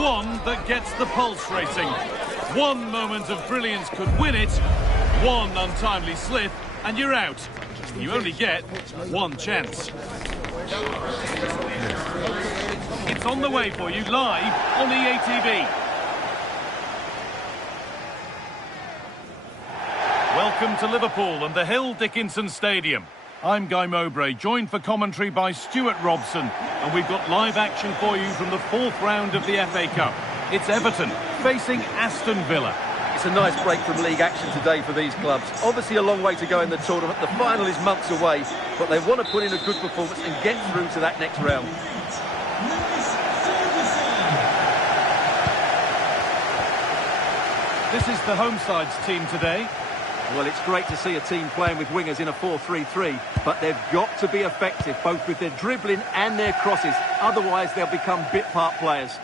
one that gets the pulse racing. One moment of brilliance could win it, one untimely slip, and you're out. You only get one chance. It's on the way for you live on EATV. Welcome to Liverpool and the Hill Dickinson Stadium. I'm Guy Mowbray, joined for commentary by Stuart Robson, and we've got live action for you from the fourth round of the FA Cup. It's Everton facing Aston Villa. It's a nice break from league action today for these clubs. Obviously a long way to go in the tournament. The final is months away, but they want to put in a good performance and get through to that next round. This is the home side's team today. Well, it's great to see a team playing with wingers in a 4-3-3, but they've got to be effective, both with their dribbling and their crosses. Otherwise, they'll become bit-part players.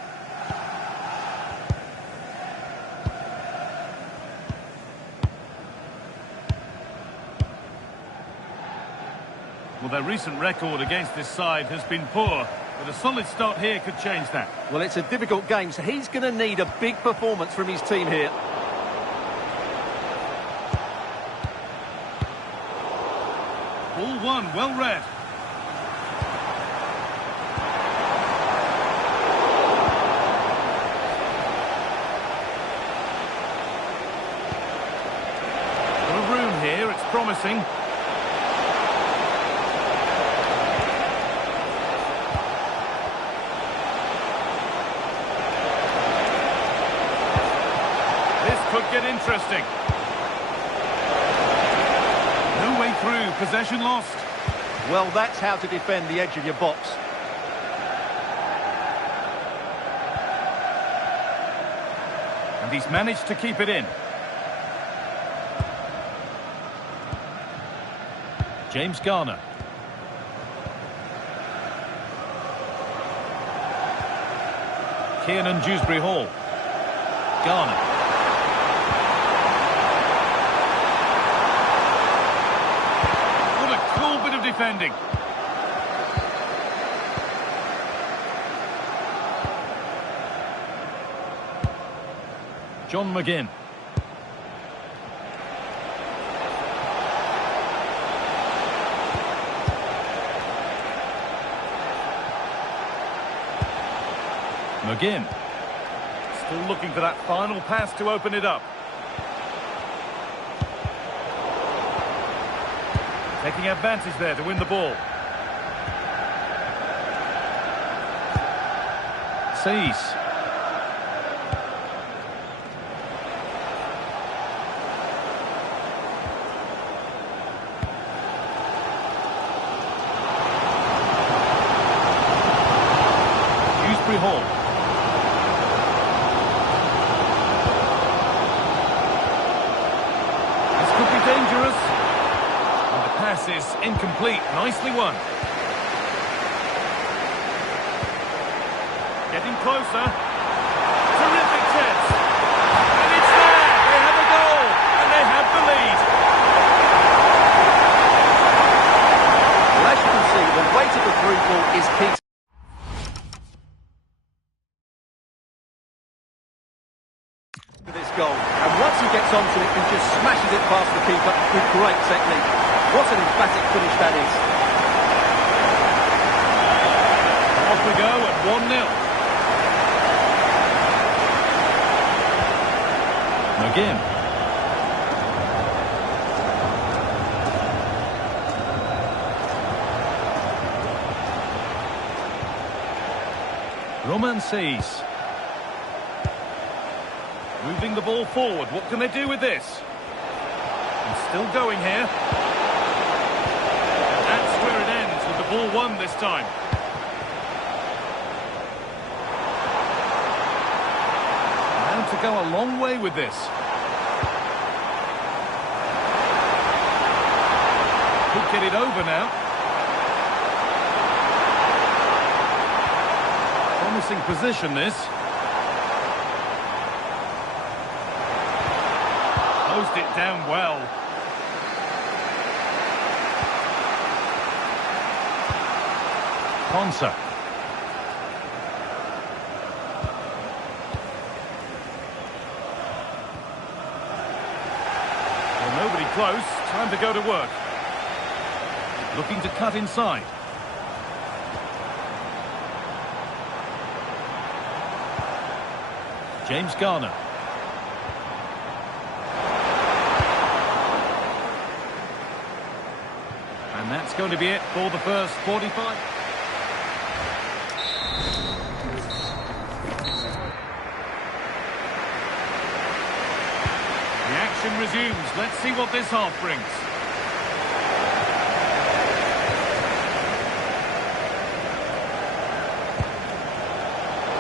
Well, their recent record against this side has been poor, but a solid start here could change that. Well, it's a difficult game, so he's going to need a big performance from his team here. Ball one, well read. Got a room here, it's promising. This could get interesting. No way through, possession lost. Well, that's how to defend the edge of your box. And he's managed to keep it in. James Garner. Kiernan Dewsbury-Hall. Garner. Defending. John McGinn. McGinn. Still looking for that final pass to open it up. Taking advantage there to win the ball. Sees. Dewsbury-Hall. This could be dangerous. Pass is incomplete. Nicely won. Getting closer. Terrific chance. And it's there. They have a goal. And they have the lead. Well, as you can see, the weight of the through ball is key to this goal. And once he gets onto it, he just smashes it past the keeper with great technique. What an emphatic finish that is. Off we go at 1-0. McGinn. Roman Sees. Moving the ball forward. What can they do with this? And still going here. Where it ends with the ball won this time. Now to go a long way with this. Could get it over now. Promising position this. Closed it down well. Konsa. close. Time to go to work. Looking to cut inside. James Garner. And that's going to be it for the first 45. The action resumes. Let's see what this half brings.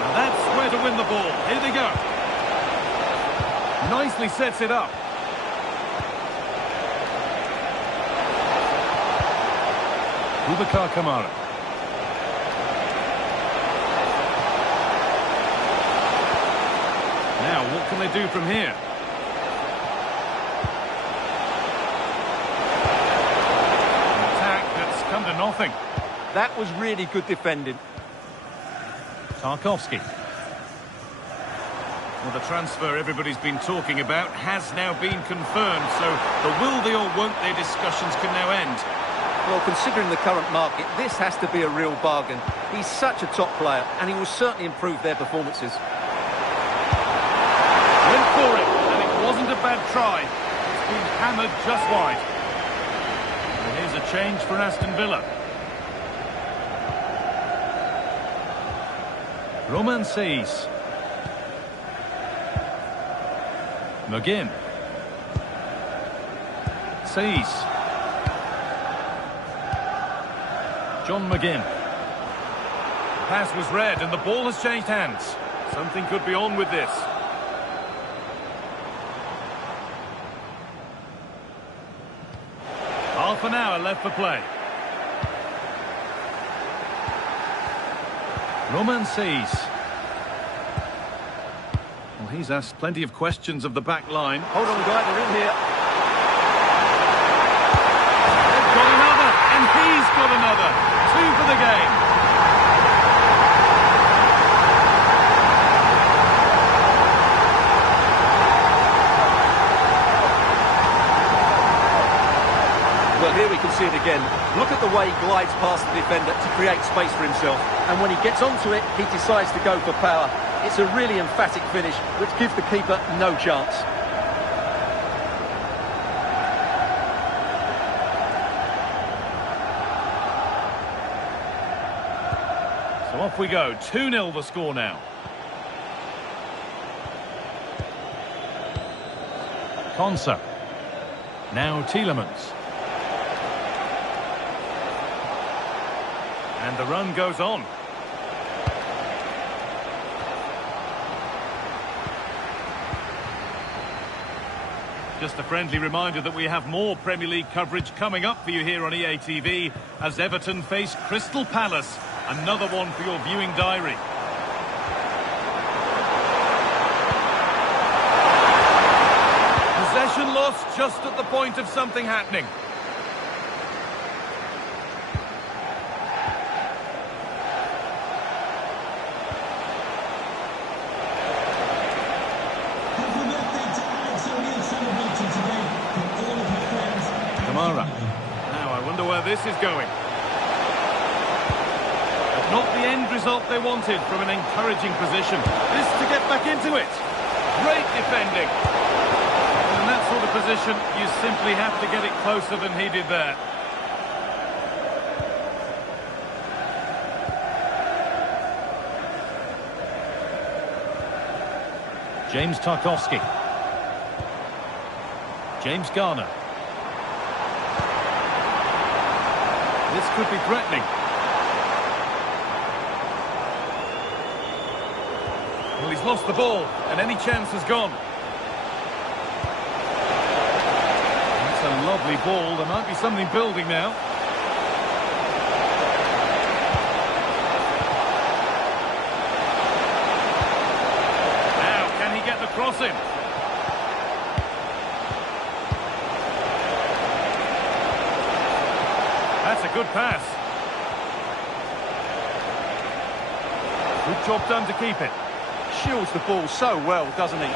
And that's where to win the ball. Here they go. Nicely sets it up. Boubacar Kamara. Now, what can they do from here? An attack that's come to nothing. That was really good defending. Tarkowski. Well, the transfer everybody's been talking about has now been confirmed, so the will they or won't they discussions can now end. Well, considering the current market, this has to be a real bargain. He's such a top player, and he will certainly improve their performances. Went for it, and it wasn't a bad try. It's been hammered just wide. And here's a change for Aston Villa. Roman Seis. McGinn. Seis. John McGinn. The pass was read and the ball has changed hands. Something could be on with this. Half an hour left for play. Roman Seis. Well, he's asked plenty of questions of the back line. Hold on, guy, they're in here. They've got another, and he's got another. 2 for the game. Well, here we can see it again. Look at the way he glides past the defender to create space for himself. And when he gets onto it, he decides to go for power. It's a really emphatic finish, which gives the keeper no chance. So off we go. 2-0 the score now. Konsa. Now Tielemans. And the run goes on. Just a friendly reminder that we have more Premier League coverage coming up for you here on EA TV as Everton face Crystal Palace. Another one for your viewing diary. Possession lost just at the point of something happening. Kamara. Now I wonder where this is going. But not the end result they wanted from an encouraging position. This to get back into it. Great defending. And in that sort of position, you simply have to get it closer than he did there. James Tarkowski. James Garner. This could be threatening. Well, he's lost the ball, and any chance has gone. That's a lovely ball. There might be something building now. Now, can he get the cross in? That's a good pass. Good job done to keep it. Shields the ball so well, doesn't he?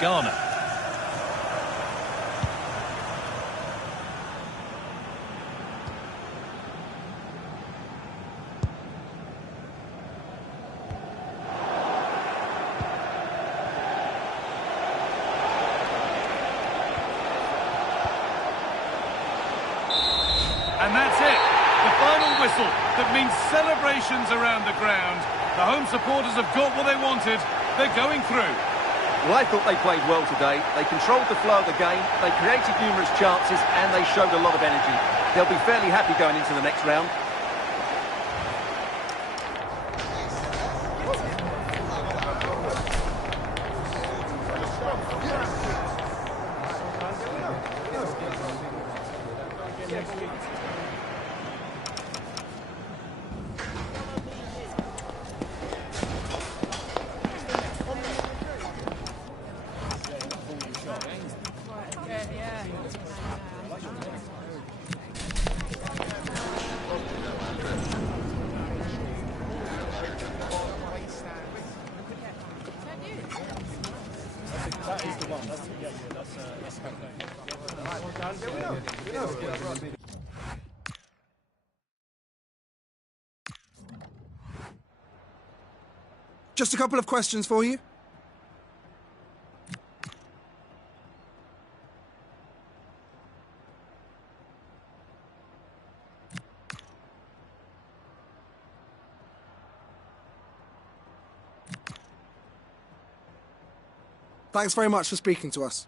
Ghana. And that's it. The final whistle that means celebrations around the ground. The home supporters have got what they wanted. They're going through. Well, I thought they played well today. They controlled the flow of the game, they created numerous chances, and they showed a lot of energy. They'll be fairly happy going into the next round. Just a couple of questions for you. Thanks very much for speaking to us.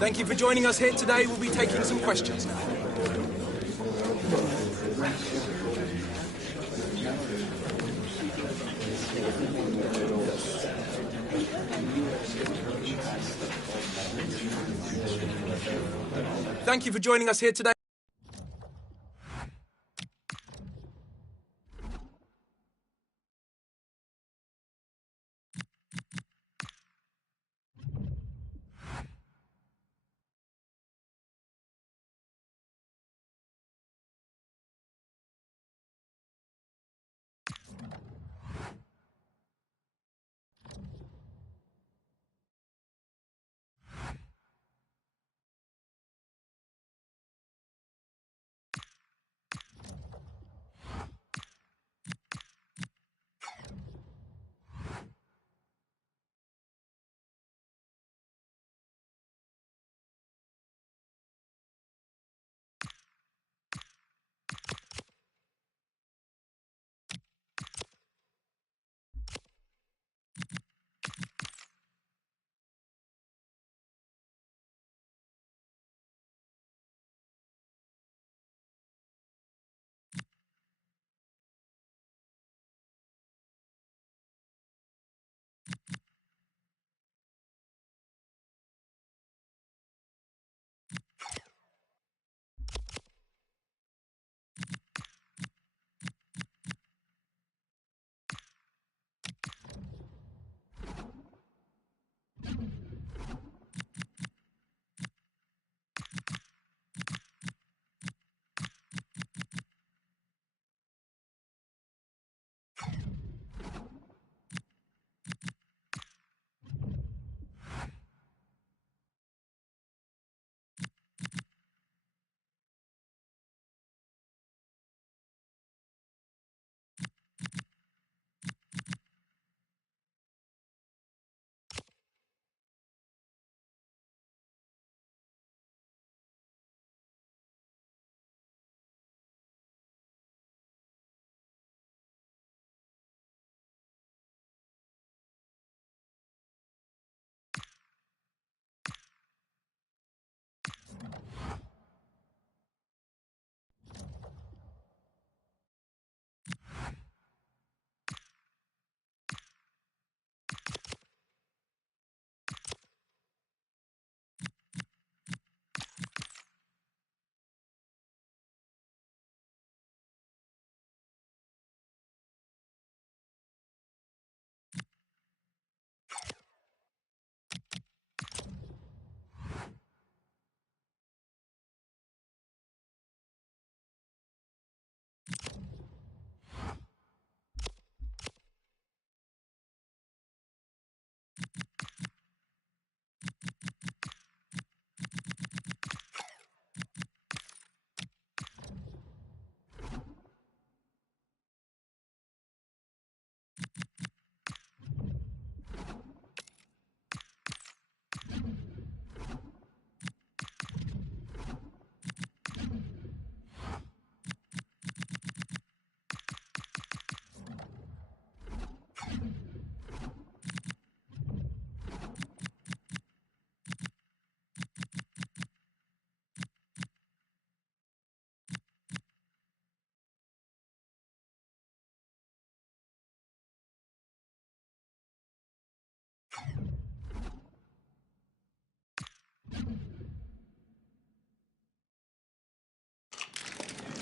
Thank you for joining us here today. We'll be taking some questions now. Thank you for joining us here today.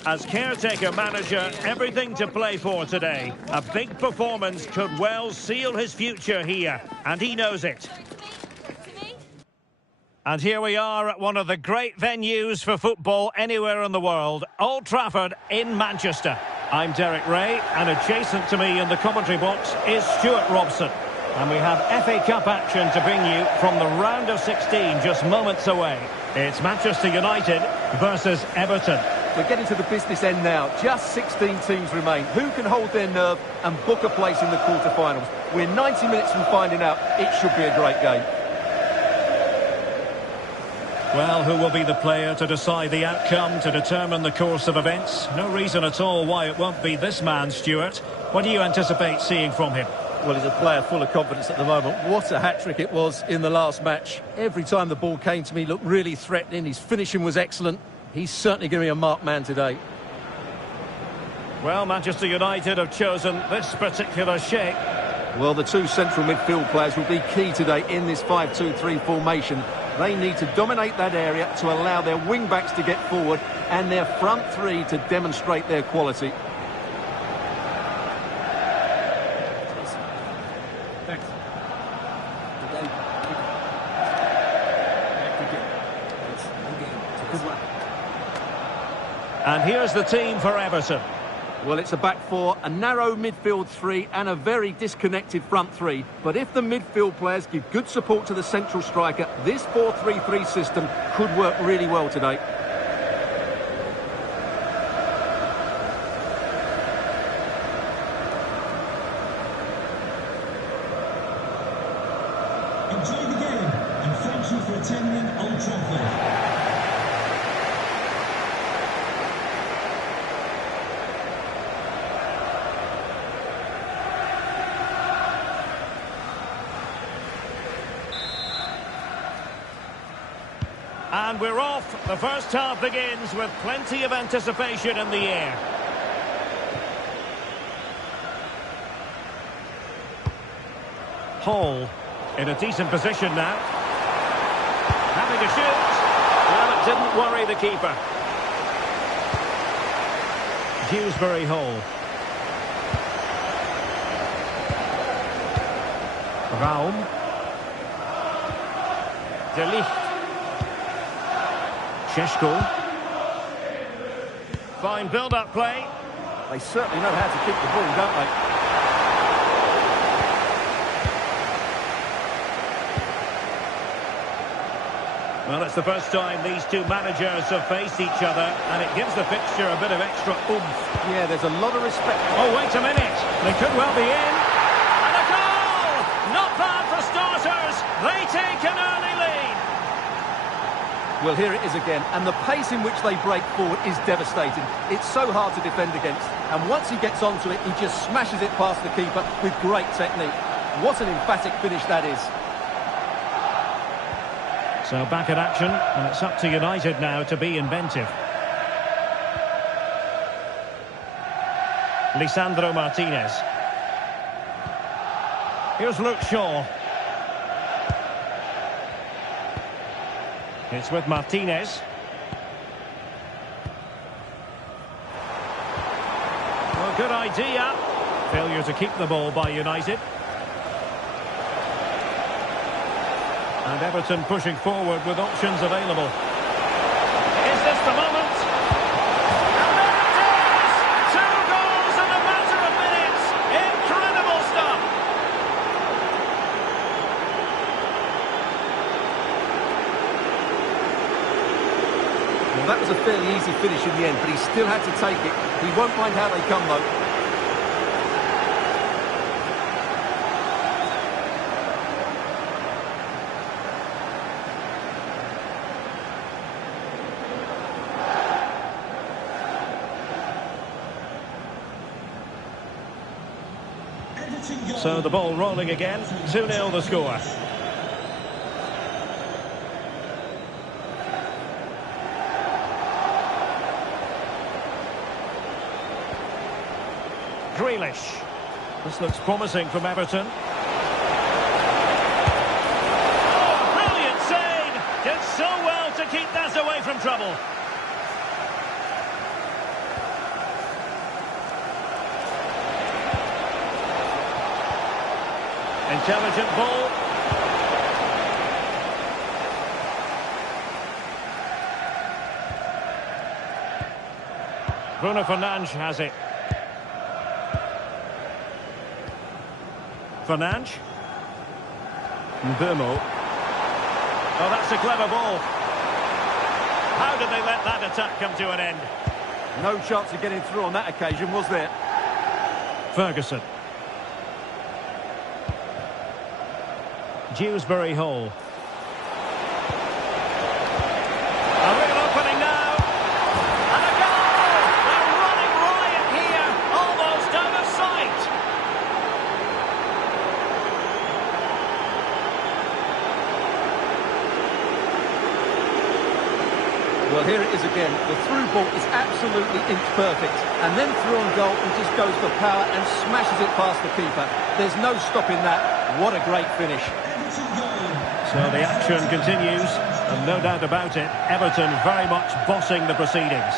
As caretaker manager, everything to play for today. A big performance could well seal his future here, and he knows it. And here we are at one of the great venues for football anywhere in the world, Old Trafford in Manchester. I'm Derek Ray, and adjacent to me in the commentary box is Stuart Robson. And we have FA Cup action to bring you from the round of 16 just moments away. It's Manchester United versus Everton. We're getting to the business end now. Just 16 teams remain. Who can hold their nerve and book a place in the quarter-finals? We're 90 minutes from finding out. It should be a great game. Well, who will be the player to decide the outcome, to determine the course of events? No reason at all why it won't be this man, Stuart. What do you anticipate seeing from him? Well, he's a player full of confidence at the moment. What a hat-trick it was in the last match. Every time the ball came to me, he looked really threatening. His finishing was excellent. He's certainly going to be a marked man today. Well, Manchester United have chosen this particular shape. Well, the two central midfield players will be key today in this 5-2-3 formation. They need to dominate that area to allow their wing-backs to get forward and their front three to demonstrate their quality. And here's the team for Everton. Well, it's a back four, a narrow midfield three and a very disconnected front three. But if the midfield players give good support to the central striker, this 4-3-3 system could work really well today. Enjoy the game and thank you for attending Old Trafford. And we're off. The first half begins with plenty of anticipation in the air. Hall in a decent position now. Having a shoot. Well, it didn't worry the keeper. Dewsbury Hall. Raum. De Ligt. Šeško. Fine build-up play. They certainly know how to keep the ball, don't they? Well, it's the first time these two managers have faced each other, and it gives the fixture a bit of extra oomph. Yeah, there's a lot of respect. Oh, wait a minute. They could well be in. And a goal! Not bad for starters. They take an early lead. Well, here it is again, and the pace in which they break forward is devastating. It's so hard to defend against, and once he gets onto it, he just smashes it past the keeper with great technique. What an emphatic finish that is. So back at action, and it's up to United now to be inventive. Lisandro Martinez. Here's Luke Shaw. It's with Martinez. Well, good idea. Failure to keep the ball by United. And Everton pushing forward with options available. Is this the moment? And there it is! 2 goals in a matter of minutes. Incredible stuff. Well, that was a fairly easy finish in the end, but he still had to take it. He won't mind how they come, though. So the ball rolling again. 2-0 the score. Grealish. This looks promising from Everton. Oh, brilliant save! Did so well to keep that away from trouble. Intelligent ball. Bruno Fernandes has it. Fernandes. Mbeumo. Oh, that's a clever ball. How did they let that attack come to an end? No chance of getting through on that occasion, was there? Ferguson. Dewsbury Hall. A real opening now. And a goal! They're running riot here, almost out of sight. Well, here it is again. The through ball is absolutely inch perfect. And then through on goal, he just goes for power and smashes it past the keeper. There's no stopping that. What a great finish. So the action continues, and no doubt about it, Everton very much bossing the proceedings.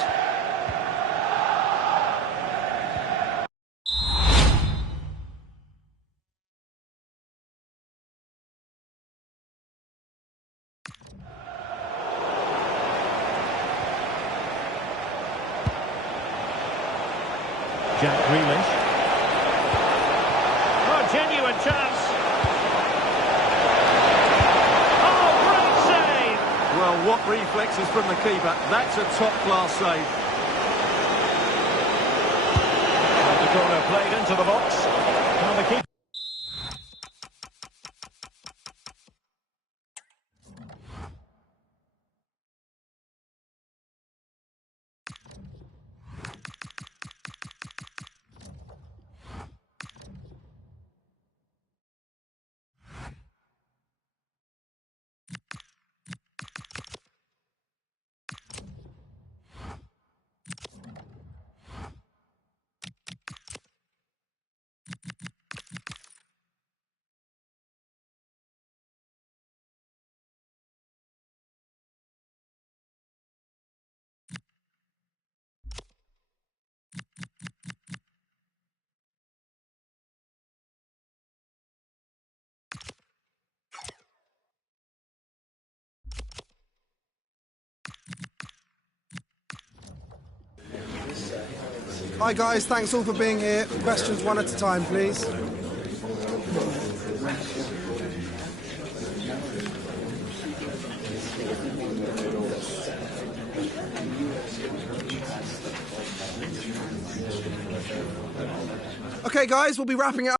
Jack Grealish. Oh, genuine chance. Oh, great save. Well, what reflexes from the keeper. That's a top-class save. And the corner played into the box. Well, the keeper. Hi guys, thanks all for being here. Questions one at a time, please. Okay guys, we'll be wrapping it up.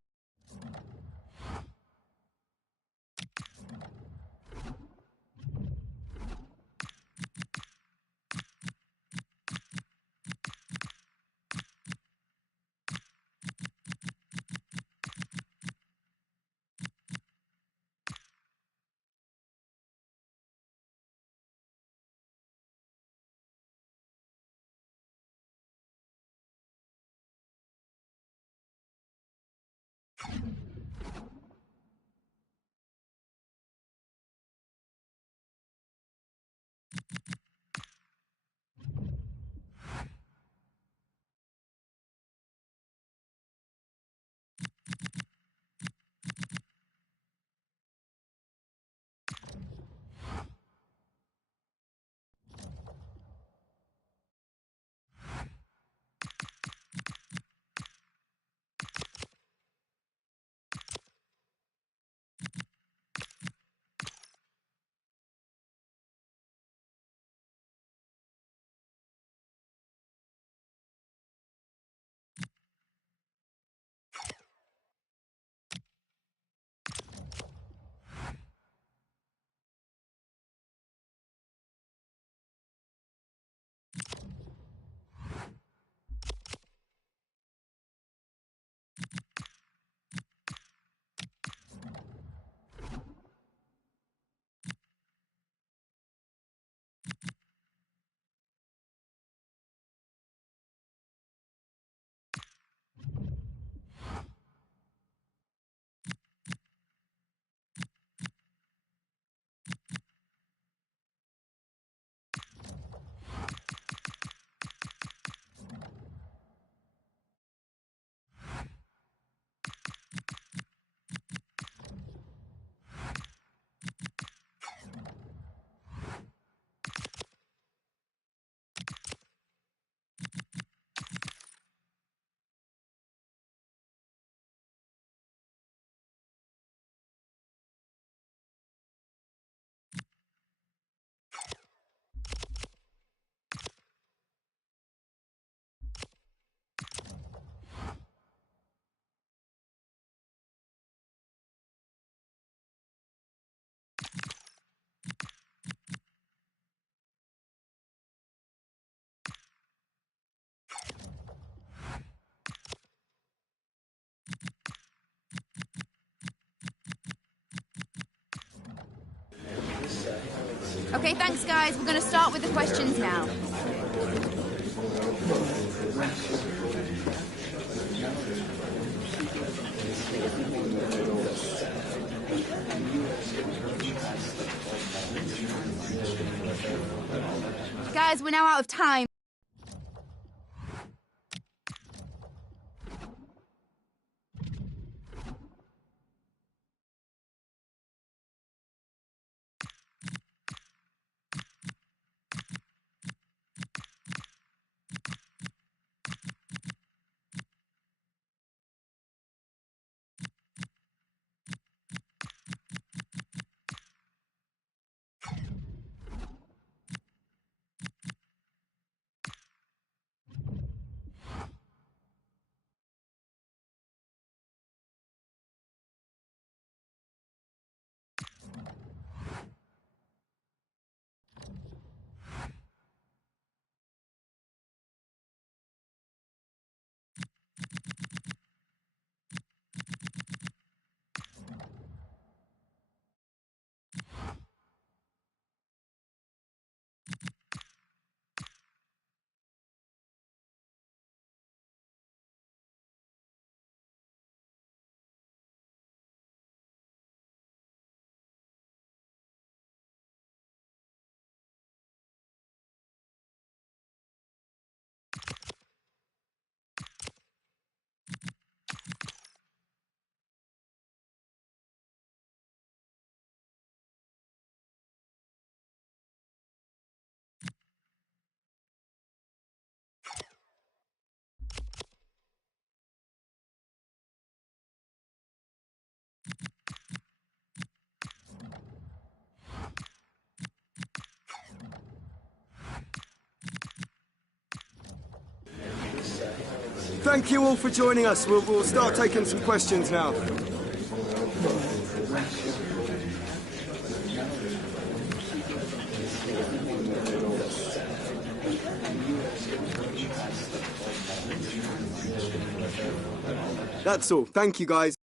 OK, thanks, guys. We're going to start with the questions now. Guys, we're now out of time. Thank you all for joining us. We'll start taking some questions now. That's all. Thank you, guys.